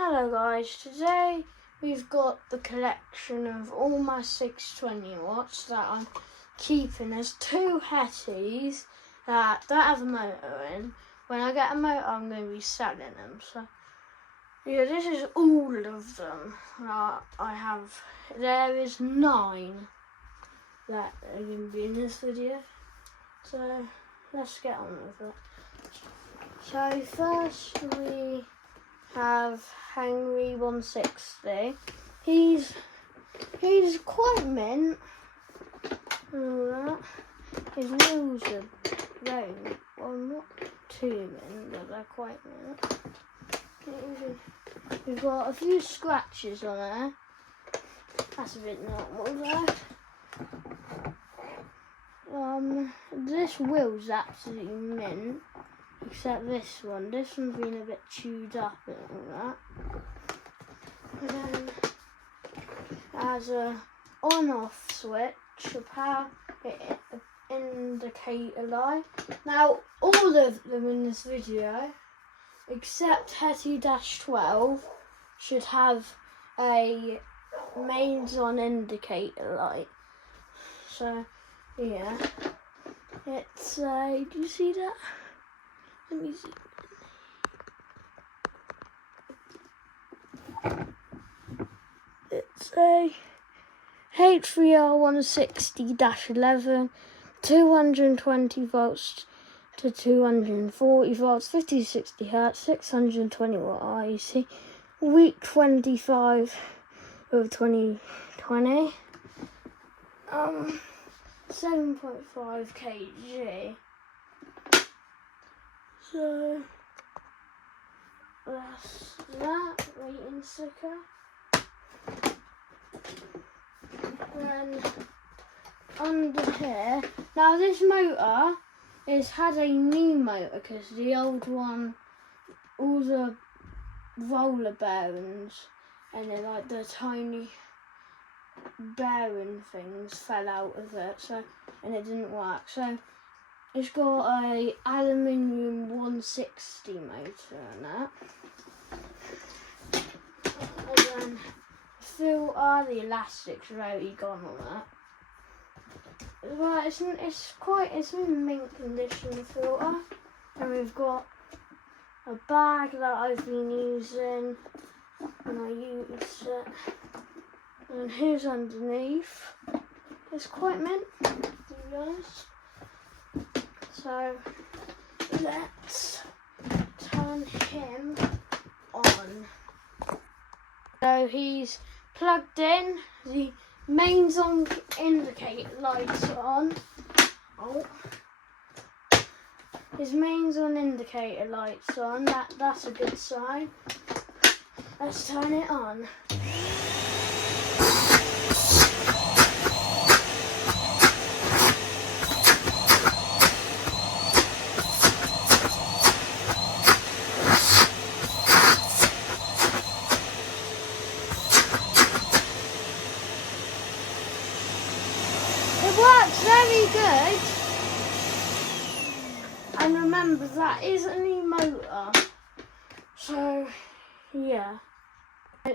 Hello guys, today we've got the collection of all my 620 watts that I'm keeping. There's two Hetties that don't have a motor in. When I get a motor I'm going to be selling them. So yeah, this is all of them that I have. There is 9 that are going to be in this video. So let's get on with it. So first we have Hangry 160. He's quite mint and all that. His wheels are very, well, not too mint, but they're quite mint. We've got a few scratches on there. That's a bit normal though. This wheel's absolutely mint. Except this one. This one's been a bit chewed up and all that. And then it has a on-off switch, a power indicator light. Now, all of them in this video, except Hetty XL, should have a mains on indicator light. So, yeah. It's, do you see that? Let me see. It's a H3R160-11, 220 volts to 240 volts, 50 to 60 hertz, 620 watt IEC, week 25 of 2020, 7.5 kg. So that's that rating sticker. Then under here, now this motor had a new motor because the old one, all the roller bearings and then like the tiny bearing things fell out of it, so and it didn't work. So it's got a aluminium 160 motor in that. And then the elastic's already gone on that. Well, it's in mint condition, the filter. And we've got a bag that I've been using and I used it. And here's underneath. It's quite mint, to be honest. So let's turn him on. So he's plugged in, the mains on indicator lights on. Oh. His mains on indicator lights on, that's a good sign. Let's turn it on. Works very good, and remember that is a new motor, so yeah.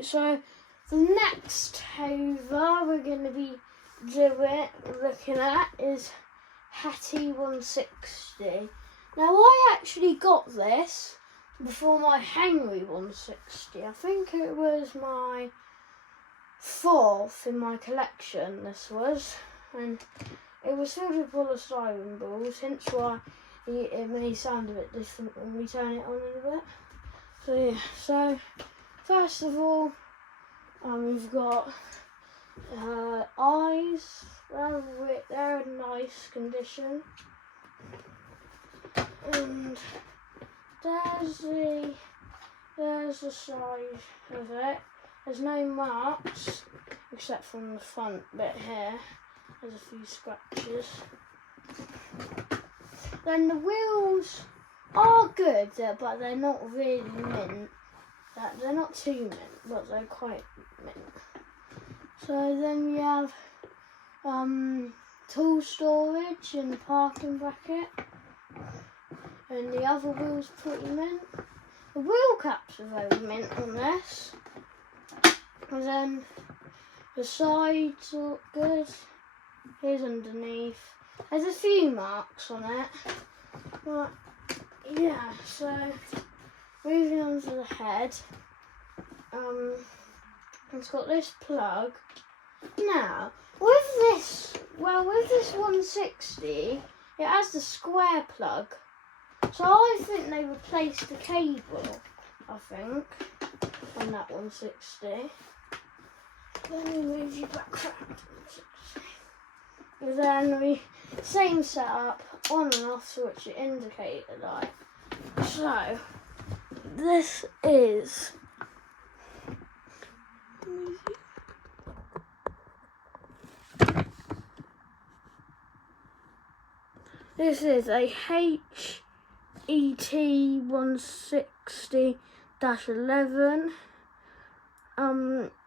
So the next hover we're going to be looking at is Hattie 160. Now I actually got this before my Hangry 160. I think it was my 4th in my collection, this was. And it was filled with polystyrene balls, hence why it may sound a bit different when we turn it on in a bit. So yeah, so first of all, we've got eyes. They're in nice condition, and there's the side of it. There's no marks except from the front bit here. There's a few scratches. Then the wheels are good, but they're not really mint. They're not too mint, but they're quite mint. So then we have tool storage in the parking bracket. And the other wheel's pretty mint. the wheel caps are very mint on this. And then the sides look good. Here's underneath. There's a few marks on it. But yeah, so moving on to the head. It's got this plug. Now, with this 160, it has the square plug. So I think they replaced the cable, on that 160. Let me move you back around to 160. And then same setup, on and off switch, indicator light. So, this is a Hetty 160-11,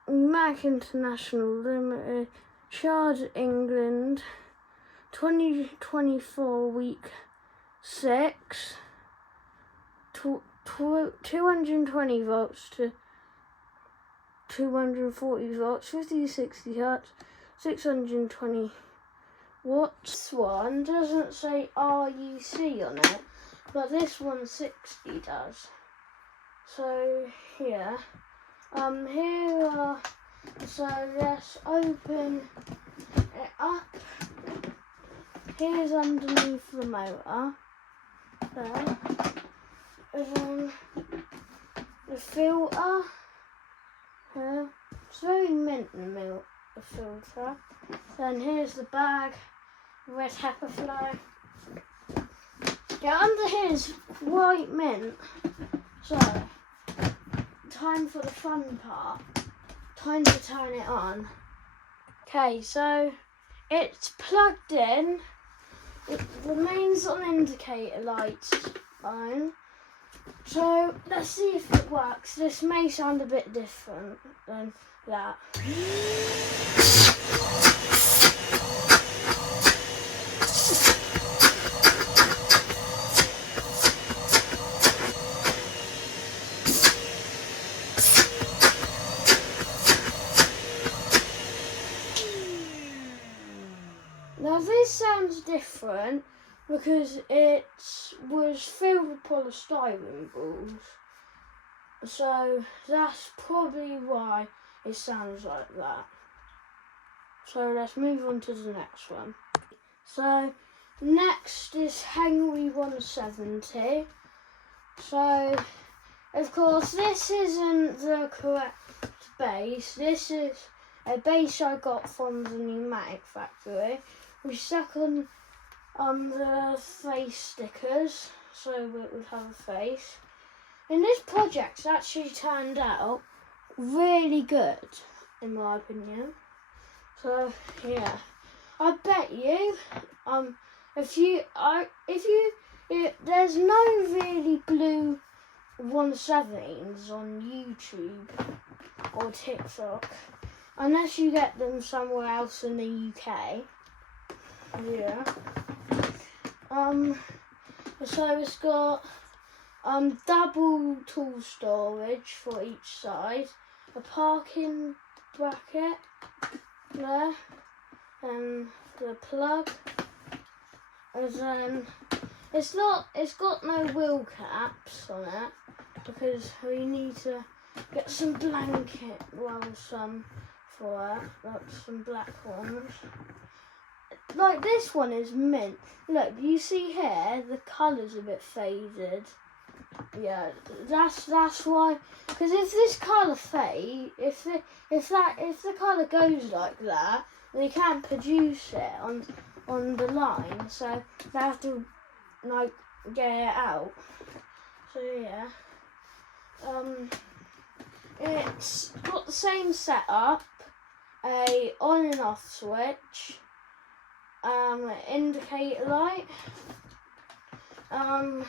Numatic International Limited, Shard, England, 2024 week 6, 220 volts to 240 volts, 50 to 60 hertz, 620 watts. This one doesn't say RUC on it, but this 160 does. So here, so let's open it up. Here's underneath the motor, there. And then the filter, here. It's very mint, the filter. Then here's the bag, red pepper fly. Yeah, under here is white mint. So, time for the fun part. Time to turn it on. Okay, so it's plugged in. The mains on indicator lights on. So let's see if it works. This may sound a bit different than that. Now this sounds different because it was filled with polystyrene balls. So that's probably why it sounds like that. So let's move on to the next one. So next is Hangry 170. So of course this isn't the correct base. This is a base I got from the Numatic factory. We stuck on the face stickers, so it would have a face. And this project's actually turned out really good, in my opinion. So yeah, I bet you, there's no really blue 170s on YouTube or TikTok, unless you get them somewhere else in the UK. Yeah. So it's got double tool storage for each side, a parking bracket there, and the plug. And then it's got no wheel caps on it because we need to get some blanket, for it, like some black ones. Like this one is mint. Look, you see here the colour's a bit faded. Yeah, that's why. Because if this colour fade, if the colour goes like that, they can't produce it on the line. So they have to like get it out. So yeah, it's got the same setup, a on and off switch. Indicator light, and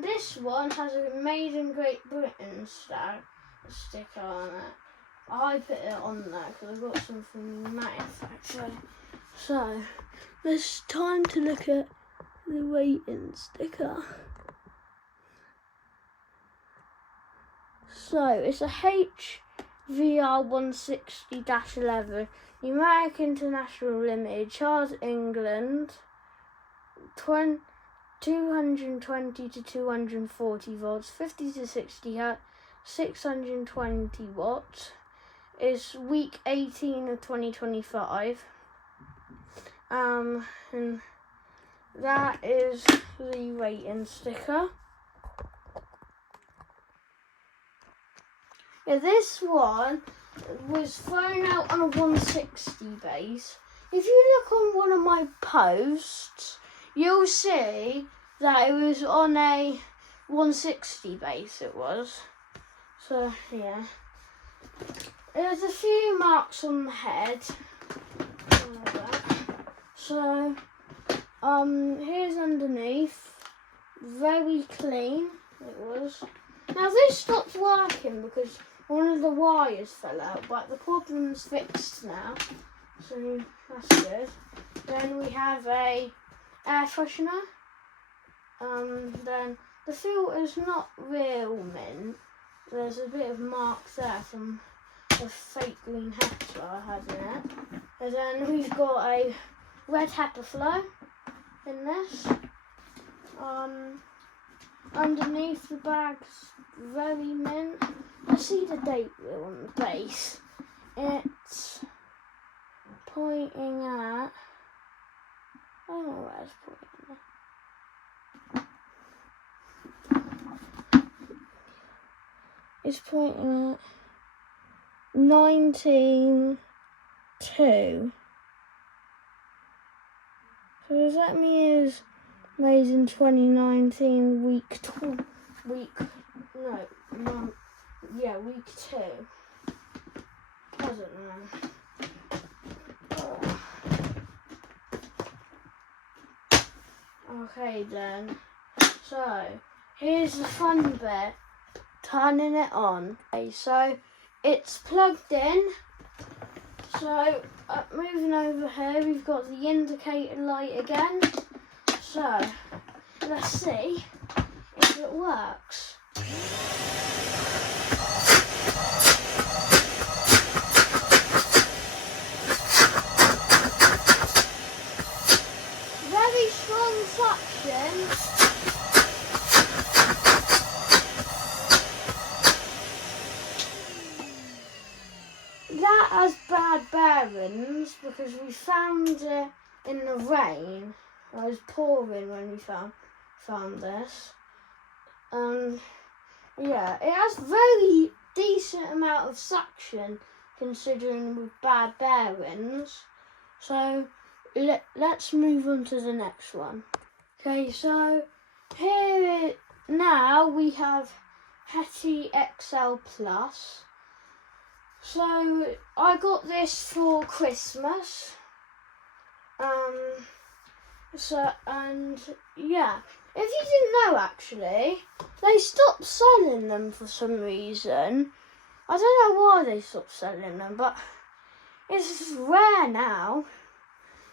this one has a Made in Great Britain sticker on it. I put it on there because I got some from the Numatic factory. So it's time to look at the rating sticker. So it's a HVR 160-11, Numatic International Limited, Charles, England, 220 to 240 volts, 50 to 60 hertz, 620 watts. It's week 18 of 2025. And that is the rating sticker. Yeah, this one was thrown out on a 160 base. If you look on one of my posts, you'll see that it was on a 160 base, it was. So, yeah. There's a few marks on the head. So, here's underneath. Very clean, it was. Now this stopped working because one of the wires fell out, but the problem's fixed now. So, that's good. Then we have a air freshener. Then the filter's not real mint. There's a bit of mark there from a fake green Hattie I had in it. And then we've got a red Hattie flow in this. Underneath the bag's very mint. I see the date wheel on the base. It's pointing at, I don't know where it's pointing at. It's pointing at 19.2. So does that mean it's made in 2019 week 2? Week 2. I don't know. Okay then. So here's the fun bit. Turning it on. Okay, so it's plugged in. So moving over here, we've got the indicator light again. So let's see if it works. Very strong suction. That has bad bearings because we found it in the rain. It was pouring when we found this. Yeah, it has very decent amount of suction considering with bad bearings. So let's move on to the next one. Okay, so now we have Hetty XL Plus. So I got this for Christmas. Yeah, if you didn't know, actually, they stopped selling them for some reason. I don't know why they stopped selling them, but it's rare now,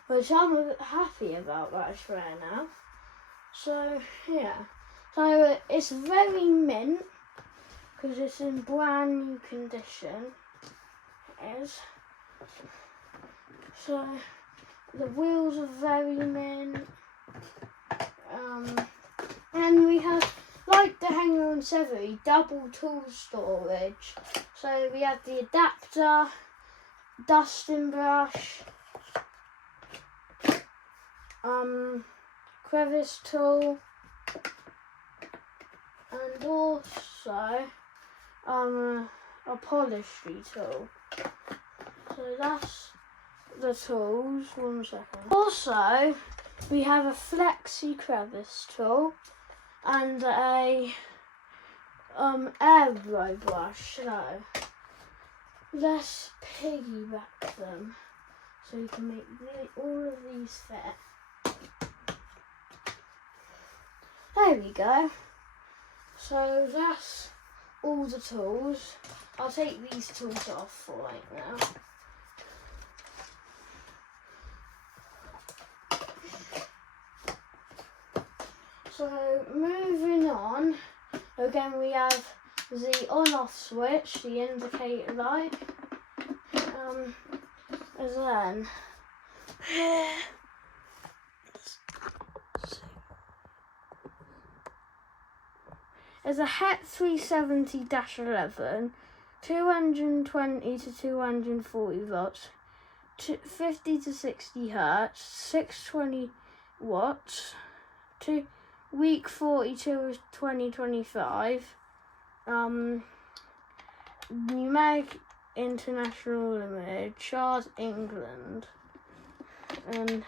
which I'm happy about that it's rare now. So, yeah. So it's very mint, because it's in brand new condition. It is. So the wheels are very mint. And we have, like the Hangry and Hangry, double tool storage. So we have the adapter, dusting brush, crevice tool, and also a polishing tool. So that's the tools. 1 second. Also, we have a flexi crevice tool and a aero brush. So let's piggyback them so we can make all of these fit. There we go. So that's all the tools. I'll take these tools off for right now. So moving on, again we have the on-off switch, the indicator light, and then there's a Het 370-11, 220 to 240 volts, 50 to 60 hertz, 620 watts, to week 42 of 2025. Numatic International Limited, Chart England, and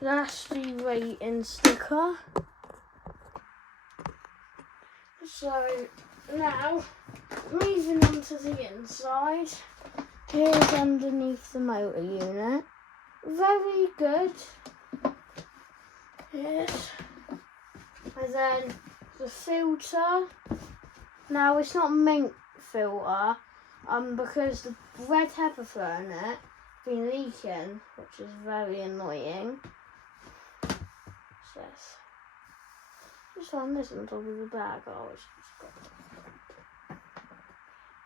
that's the rating sticker. So now, moving on to the inside, here's underneath the motor unit. Very good. Yes. And then the filter. Now it's not mint filter, because the red pepper flow in it has been leaking, which is very annoying. What's this? Just on this on top of the bag. Oh, it's got.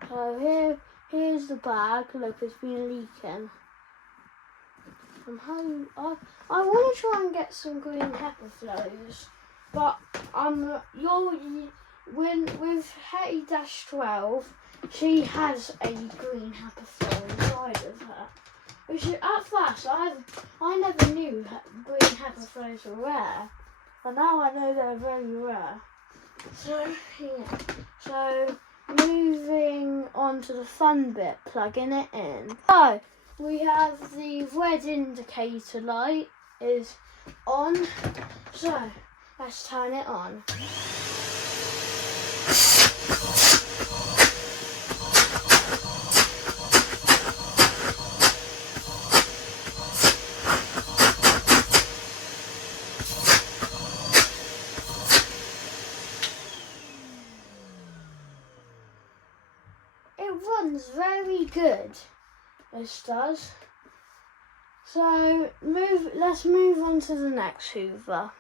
So here's the bag. Look, it's been leaking. I want to try and get some green pepper flows, but with Hetty -12, she has a green pepper flow inside of her. Which at first I never knew green pepper flows were rare, but now I know they're very rare. So yeah. So moving on to the fun bit, plugging it in. So we have the red indicator light is on. So let's turn it on. It runs very good, this does. So let's move on to the next Hoover.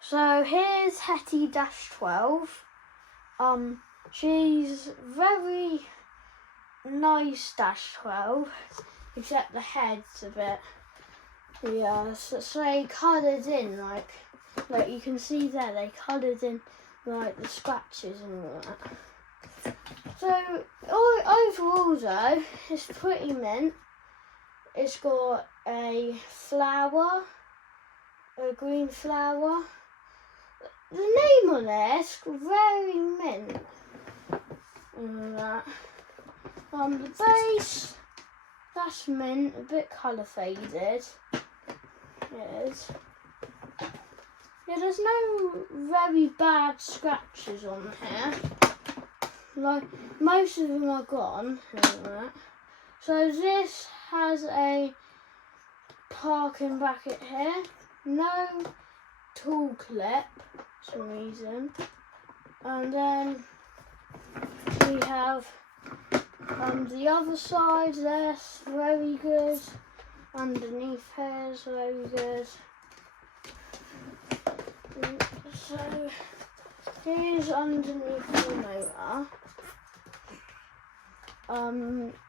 So here's Hetty -12. She's very nice -12, except the head's a bit, yeah, so they coloured in, like you can see there, they coloured in like the scratches and all that. So overall though, it's pretty mint. It's got a flower, a green flower. The name on it is very mint. And that. The base, that's mint, a bit colour faded. It is. Yeah, there's no very bad scratches on here. Like most of them are gone. So this has a parking bracket here. No tool clip for some reason. And then we have the other side there's very good. Underneath here is very good. So here's underneath the motor.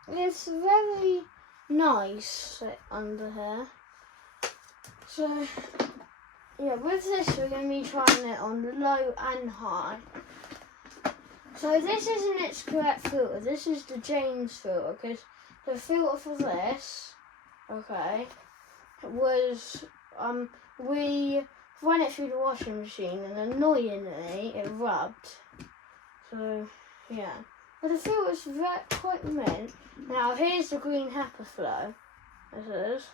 It's very nice under here. So yeah, with this we're going to be trying it on low and high. So this isn't its correct filter, this is the James filter, because the filter for this, okay, was, we ran it through the washing machine and annoyingly it rubbed. So yeah, but the filter's quite mint. Now here's the green pepper flow. This is.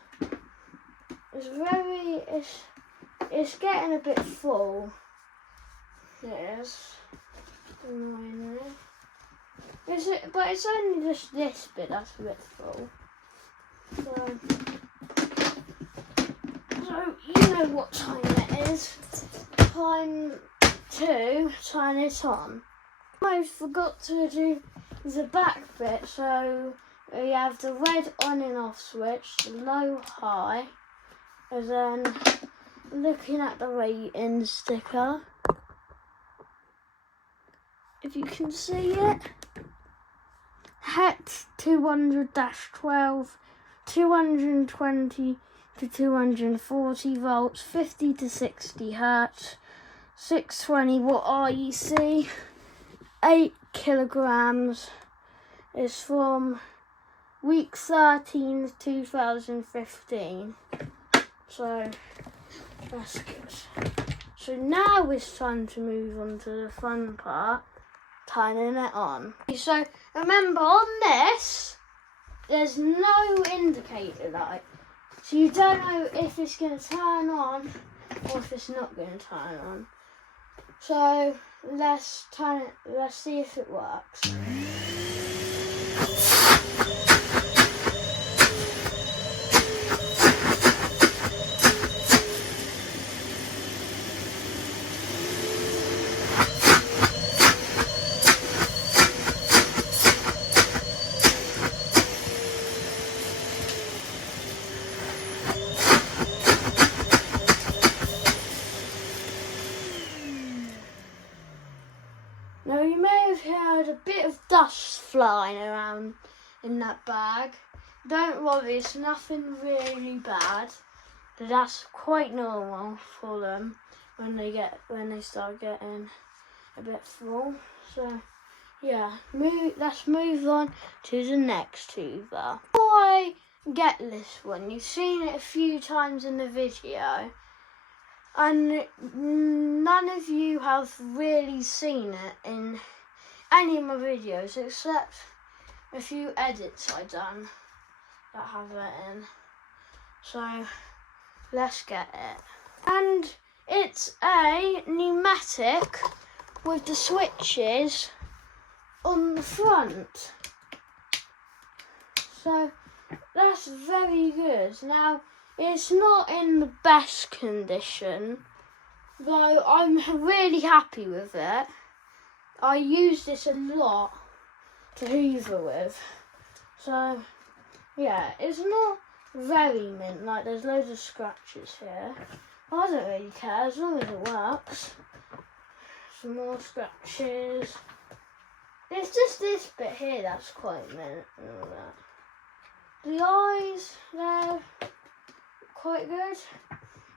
It's getting a bit full. Yes. Annoyingly. But it's only just this bit that's a bit full. So you know what time it is. Time to turn it on. I almost forgot to do the back bit, so we have the red on and off switch, the low, high, and then looking at the rating sticker. if you can see it. Het 200-12, 220 to 240 volts, 50 to 60 hertz, 620 watt REC, 8 kilograms. Is from week 13 of 2015. So that's good. So now it's time to move on to the fun part, turning it on. So remember, on this, there's no indicator light. So you don't know if it's going to turn on or if it's not going to turn on. So let's see if it works. Now you may have heard a bit of dust flying around in that bag. Don't worry, it's nothing really bad. But that's quite normal for them when they start getting a bit full. So yeah, let's move on to the next tuber. Before I get this one, you've seen it a few times in the video. And none of you have really seen it in any of my videos except a few edits I've done that have it in. So let's get it. And it's a Numatic with the switches on the front. So that's very good. Now, it's not in the best condition, though I'm really happy with it. I use this a lot to hoover with. So, yeah, it's not very mint, like there's loads of scratches here. I don't really care, as long as it works. Some more scratches. It's just this bit here that's quite mint and all that. The eyes, they're quite good.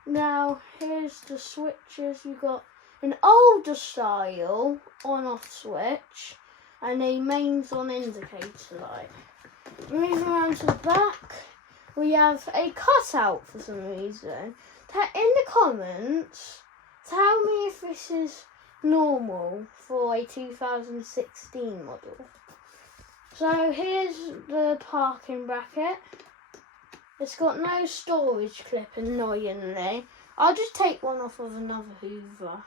Now here's the switches. You've got an older style on-off switch and a mains on indicator light. Moving around to the back, we have a cutout for some reason. In the comments, tell me if this is normal for a 2016 model. So here's the parking bracket. It's got no storage clip, annoyingly. I'll just take one off of another hoover,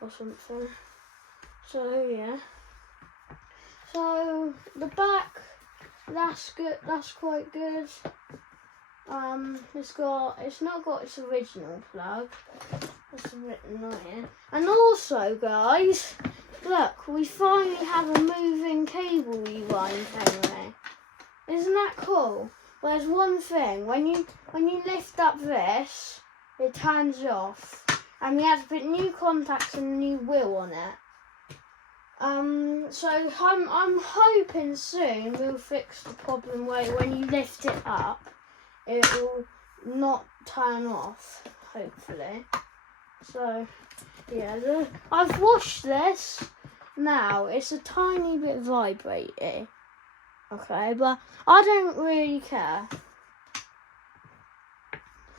or something. So yeah. So the back, that's good. That's quite good. It's not got its original plug. That's a bit annoying. And also, guys, look, we finally have a moving cable rewind Hangry. Isn't that cool? Well, there's one thing, when you lift up this, it turns off, and we have to put new contacts and a new wheel on it. So I'm hoping soon we'll fix the problem where when you lift it up, it will not turn off, hopefully. So yeah, I've washed this. Now it's a tiny bit vibrating. Okay, but I don't really care.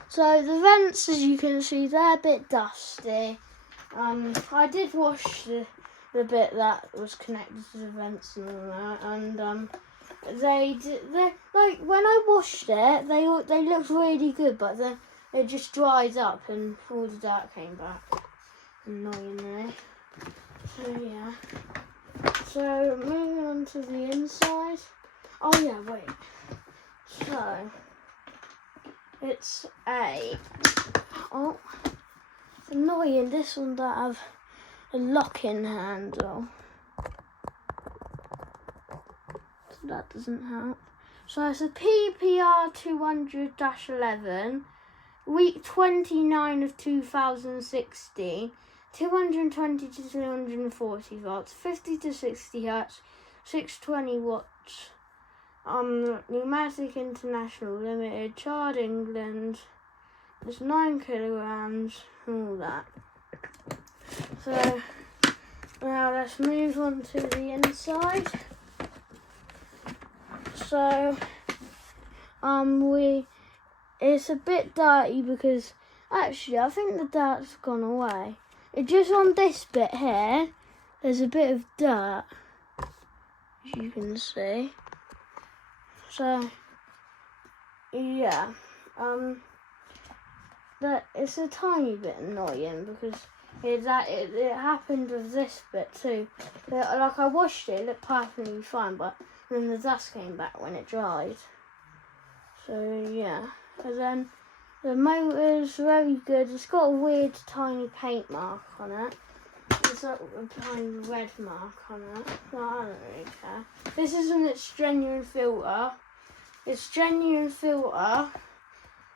So the vents, as you can see, they're a bit dusty. I did wash the bit that was connected to the vents and all that, and they like when I washed it, they looked really good, but then it just dried up and all the dirt came back, annoyingly. So yeah. So moving on to the inside. Oh yeah, wait. So it's it's annoying. This one don't have a locking handle, so that doesn't help. So it's a PPR 200-11, week 29 of 2016, 220 to 240 volts, 50 to 60 hertz, 620 watts. Numatic International Limited, Chard England. It's 9 kilograms, all that. So now let's move on to the inside. So it's a bit dirty because actually I think the dirt's gone away. It just on this bit here, there's a bit of dirt, as you can see. So yeah, that it's a tiny bit annoying because it happened with this bit too. Like I washed it, it looked perfectly fine, but then the dust came back when it dried. So yeah, and then the motor's very good. It's got a weird tiny paint mark on it. It's like a tiny red mark on it. No, I don't really care. This isn't its genuine filter. Its genuine filter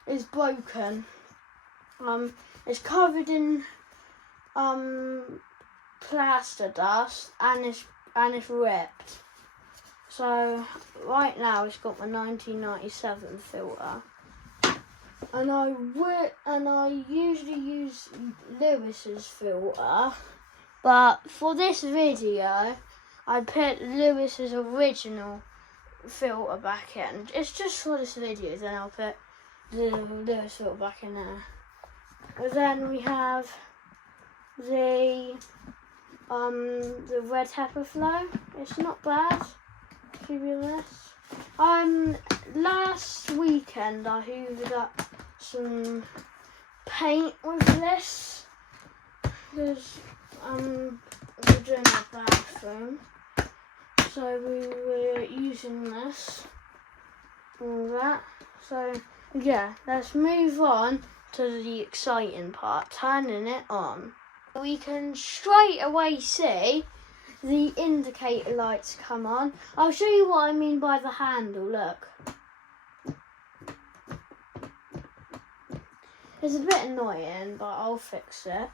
is broken. It's covered in plaster dust and it's ripped. So right now it's got my 1997 filter, and I usually use Lewis's filter, but for this video I put Lewis's original filter back in. It's just for this video, then I'll put the Lewis filter back in there. And then we have the red pepper flow. It's not bad, to be honest. Last weekend I hoovered up some paint with this because we're doing our bathroom, so we were using this, all that. So yeah, let's move on to the exciting part, turning it on. We can straight away see the indicator lights come on. I'll show you what I mean by the handle, look. It's a bit annoying, but I'll fix it.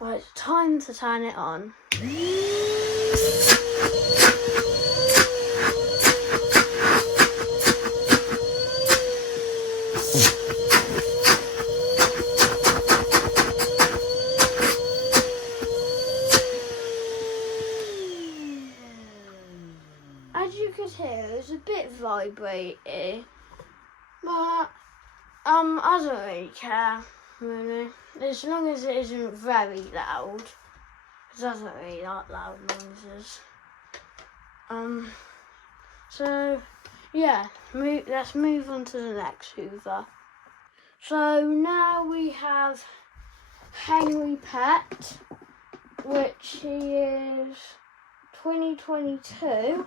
Right, it's time to turn it on. As you could hear, it was a bit vibrating, but I don't really care, really. As long as it isn't very loud, because I don't really like loud noises. So yeah, let's move on to the next hoover. So now we have Hangry Pet, which is 2022,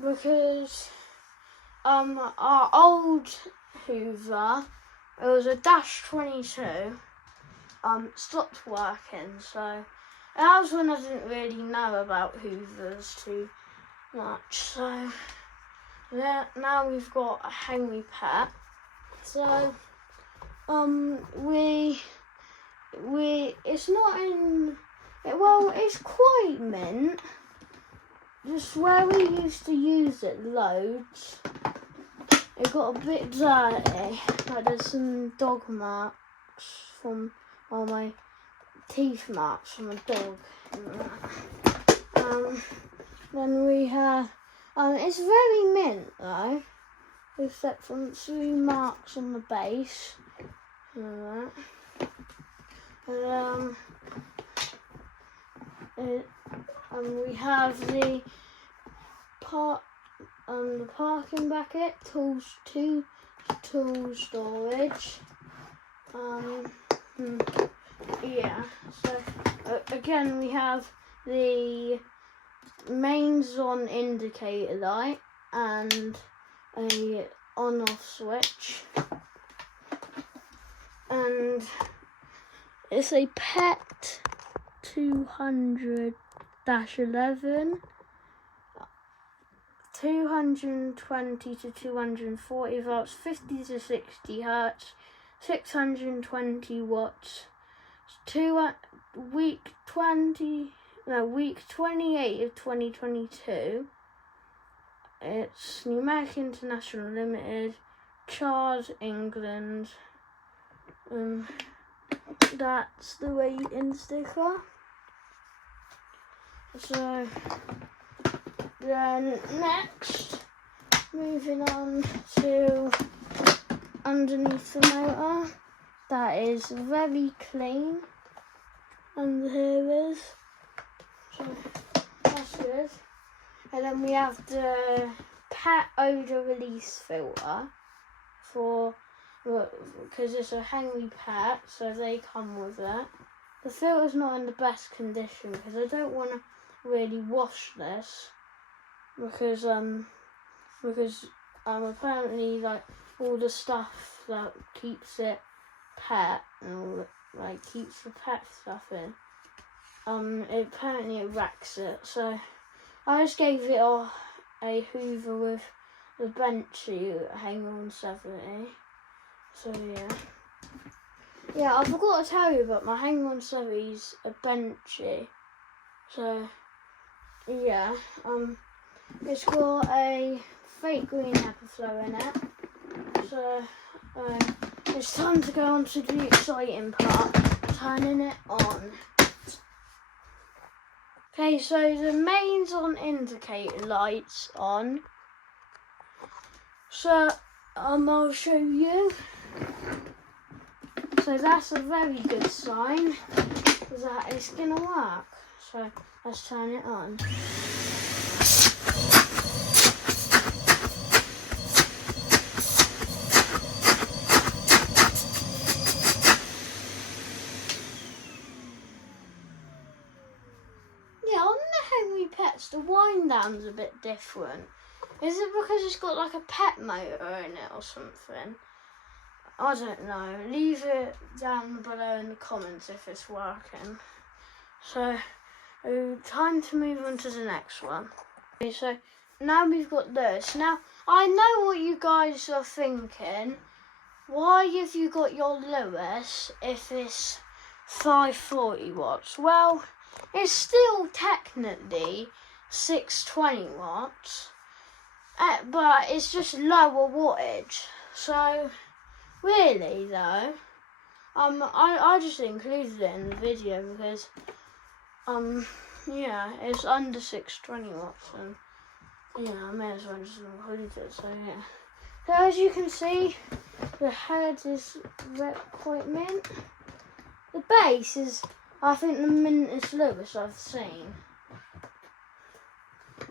because our old hoover, it was a Dash 22, stopped working, so that was when I didn't really know about hoovers too much. So yeah, now we've got a Hangry Pet. So it's not in, well, it's quite mint. Just where we used to use it loads, it got a bit dirty. Like there's some dog marks from, or my teeth marks from a dog. Then we have, it's very mint though, except for 3 marks on the base. And we have the parking bracket, tool storage. Yeah. So again, we have the mains on indicator light and a on-off switch, and it's a Pet 200-11, 220 to 240 volts, 50 to 60 hertz, 620 watts, week 28 of 2022. It's Numatic International Limited, Charles, England. That's the rating sticker. So then next, moving on to underneath the motor, that is very clean, and here is, so that's good. And then we have the pet odor release filter because it's a Hangry pet, so they come with it. The filter's not in the best condition because I don't want to really wash this because apparently like all the stuff that keeps it pet and all keeps the pet stuff in, apparently it wrecks it, so I just gave it a hoover with the Benchy Hangry 70. So yeah, I forgot to tell you, but my Hangry 70's a Benchy. So yeah, it's got a fake green Epiflow in it. So it's time to go on to the exciting part, turning it on. Okay, so the mains on indicator lights on. So I'll show you. So that's a very good sign that it's gonna work. So let's turn it on. Yeah, on the Hangry Pets, the wind down's a bit different. Is it because it's got like a pet motor in it or something? I don't know. Leave it down below in the comments if it's working. So, time to move on to the next one. Okay, so now we've got this. Now, I know what you guys are thinking. Why have you got your Lewis if it's 540 watts? Well, it's still technically 620 watts. But it's just lower wattage. So, really though, I just included it in the video because, yeah, it's under 620 watts, and yeah, I may as well just include it. So yeah. So as you can see, the head is quite mint. The base is, I think, the mintest Lewis I've seen.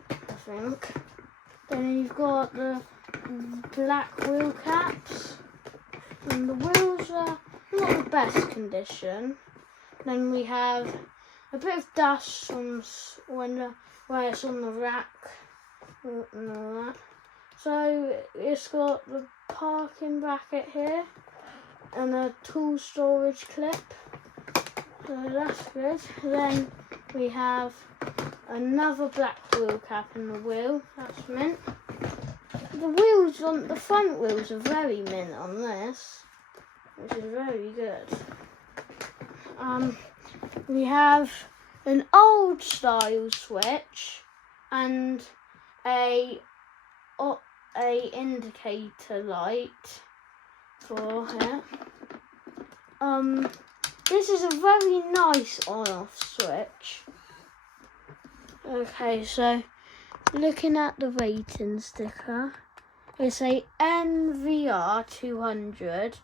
I think. Then you've got the black wheel caps, and the wheels are not the best condition. Then we have a bit of dust from where it's on the rack and all that. So it's got the parking bracket here and a tool storage clip. So that's good. Then we have another black wheel cap in the wheel. That's mint. The front wheels are very mint on this, which is very good. We have an old style switch and a indicator light for it. This is a very nice on-off switch. Okay, so looking at the rating sticker, it's a NVR 200,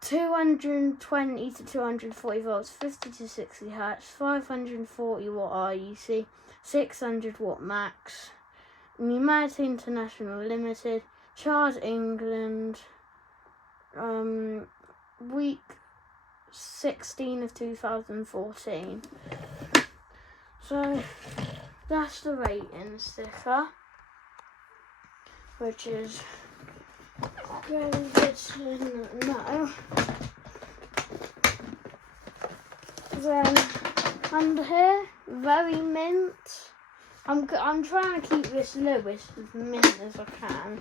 220 to 240 volts, 50 to 60 hertz, 540 watt RUC, 600 watt max, Numatic International Limited, Charles, England, week 16 of 2014. So that's the rating sticker, which is very good to know. Then under here, very mint. I'm trying to keep this Lewis as mint as I can.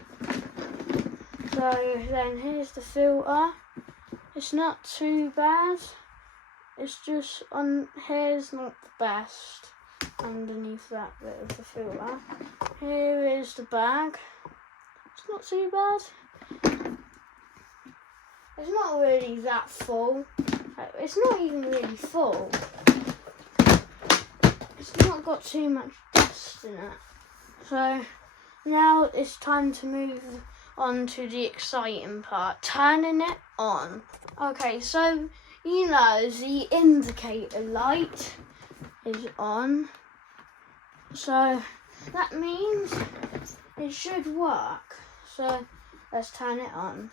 So then here's the filter. It's not too bad. it's just on here's not the best underneath that bit of the filter. Here is the bag. It's not too bad. It's not really that full. It's not even really full. It's not got too much dust in it. So now it's time to move on to the exciting part, turning it on. Okay, so you know the indicator light is on. So that means it should work. So let's turn it on.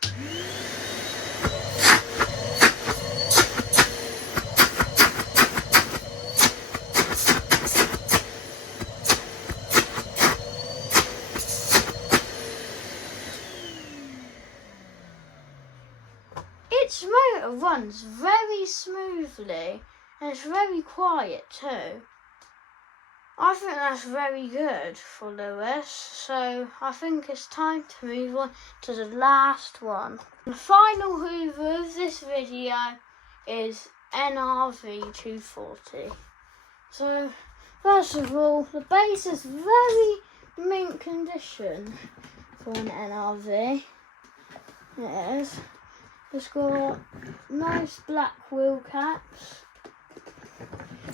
Its motor runs very smoothly and it's very quiet too. I think that's very good for Lewis, so I think it's time to move on to the last one. The final hoover of this video is NRV 240. So first of all, the base is very mint condition for an NRV. It is. It's got nice black wheel caps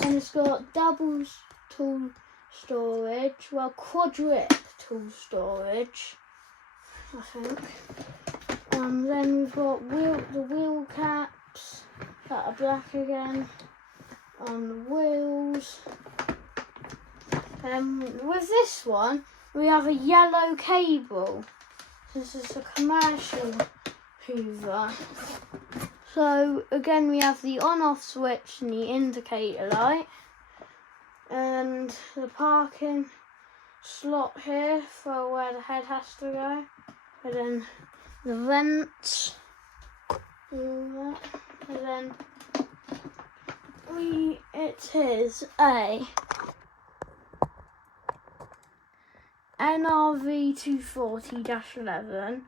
and it's got double tool storage, well quadruple tool storage, I think. Then we've got the wheel caps that are black again on the wheels. With this one we have a yellow cable. This is a commercial hoover. So again we have the on-off switch and the indicator light and the parking slot here for where the head has to go, and then the vents, and then it is a NRV 240-11,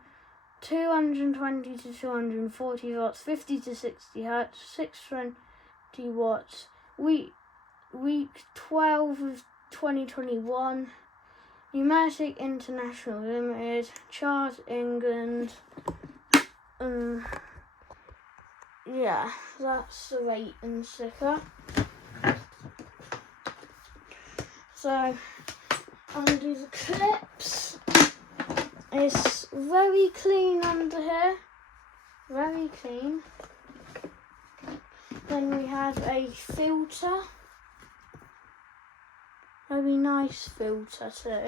220 to 240 watts, 50 to 60 hertz, 620 watts, week 12 of 2021, Numatic International Limited, Chart England. Yeah, that's the rating sticker. So undo the clips. It's very clean under here, very clean. Then we have a filter, very nice filter too.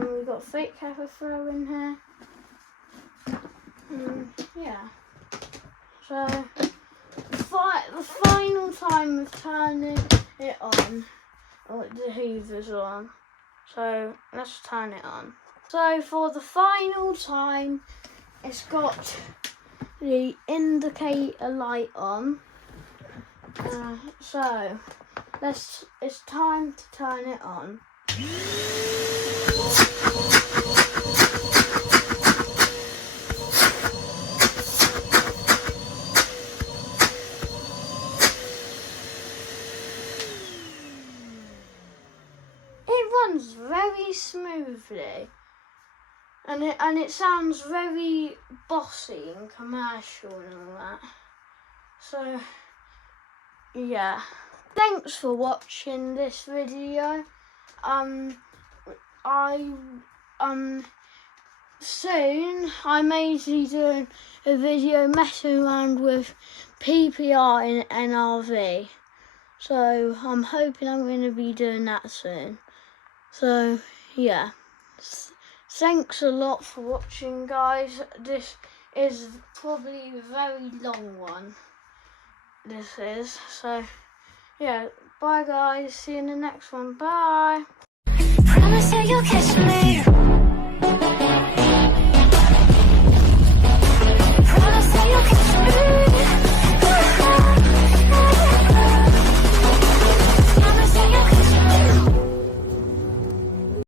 We've got fake capacitor in here. Yeah. So the final time of turning it on, the hoover's on. So let's turn it on. So for the final time, it's got the indicator light on. So it's time to turn it on. It runs very smoothly. And it sounds very bossy and commercial and all that. So, yeah. Thanks for watching this video. Soon I may be doing a video messing around with PPR in NRV. So I'm hoping I'm going to be doing that soon. So, yeah. Thanks a lot for watching, guys. This is probably a very long one. This is. So, yeah. Bye, guys. See you in the next one. Bye. Promise that you'll kiss me.